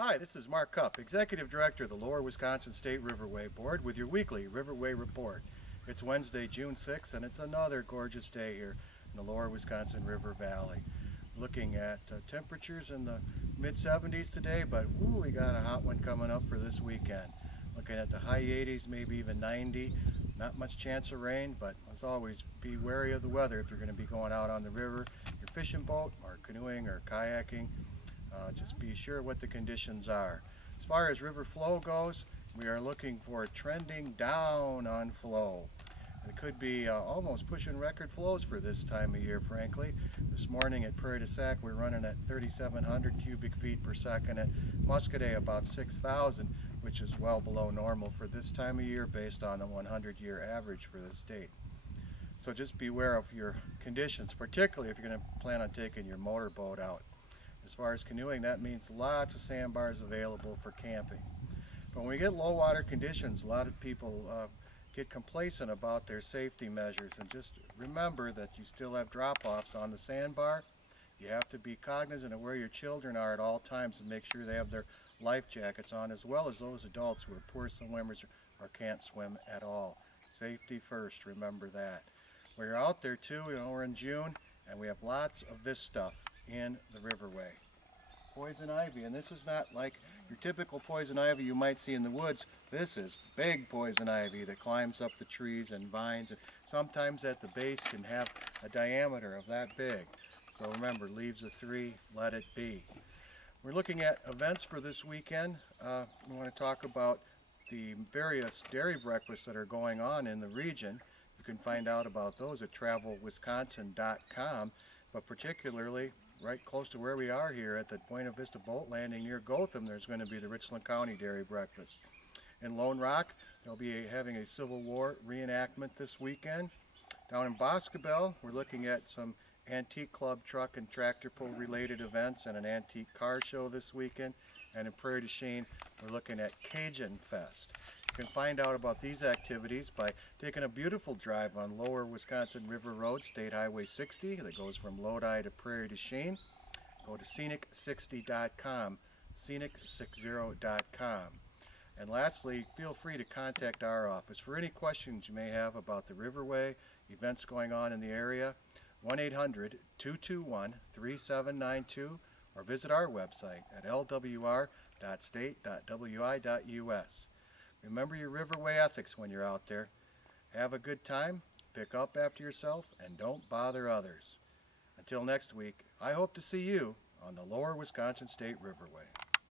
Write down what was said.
Hi, this is Mark Cupp, Executive Director of the Lower Wisconsin State Riverway Board with your weekly Riverway Report. It's Wednesday, June 6th, and it's another gorgeous day here in the Lower Wisconsin River Valley. Looking at temperatures in the mid-70s today, but we got a hot one coming up for this weekend. Looking at the high 80s, maybe even 90. Not much chance of rain, but as always, be wary of the weather if you're going to be going out on the river, your fishing boat, or canoeing, or kayaking. Just be sure what the conditions are. As far as river flow goes, we are looking for trending down on flow. It could be almost pushing record flows for this time of year, frankly. This morning at Prairie du Sac, we're running at 3,700 cubic feet per second. At Muscadet, about 6,000, which is well below normal for this time of year based on the 100-year average for the state. So just beware of your conditions, particularly if you're going to plan on taking your motorboat out. As far as canoeing, that means lots of sandbars available for camping. But when we get low water conditions, a lot of people get complacent about their safety measures, and just remember that you still have drop-offs on the sandbar. You have to be cognizant of where your children are at all times and make sure they have their life jackets on, as well as those adults who are poor swimmers or can't swim at all. Safety first, remember that. When you're out there too, we're in June, and we have lots of this stuff in the Riverway. Poison ivy, and this is not like your typical poison ivy you might see in the woods. This is big poison ivy that climbs up the trees and vines, and sometimes at the base can have a diameter of that big. So remember, leaves of 3, let it be. We're looking at events for this weekend. We want to talk about the various dairy breakfasts that are going on in the region. You can find out about those at travelwisconsin.com, but particularly right close to where we are here at the Buena Vista Boat Landing near Gotham, there's going to be the Richland County Dairy Breakfast. In Lone Rock, they'll be having a Civil War reenactment this weekend. Down in Boscobel, we're looking at some antique club truck and tractor pull related events and an antique car show this weekend. And in Prairie du Chien, we're looking at Cajun Fest. You can find out about these activities by taking a beautiful drive on Lower Wisconsin River Road, State Highway 60, that goes from Lodi to Prairie du Chien. Go to scenic60.com, scenic60.com. And lastly, feel free to contact our office for any questions you may have about the Riverway, events going on in the area, 1-800-221-3792, or visit our website at lwr.state.wi.us. Remember your Riverway ethics when you're out there. Have a good time, pick up after yourself, and don't bother others. Until next week, I hope to see you on the Lower Wisconsin State Riverway.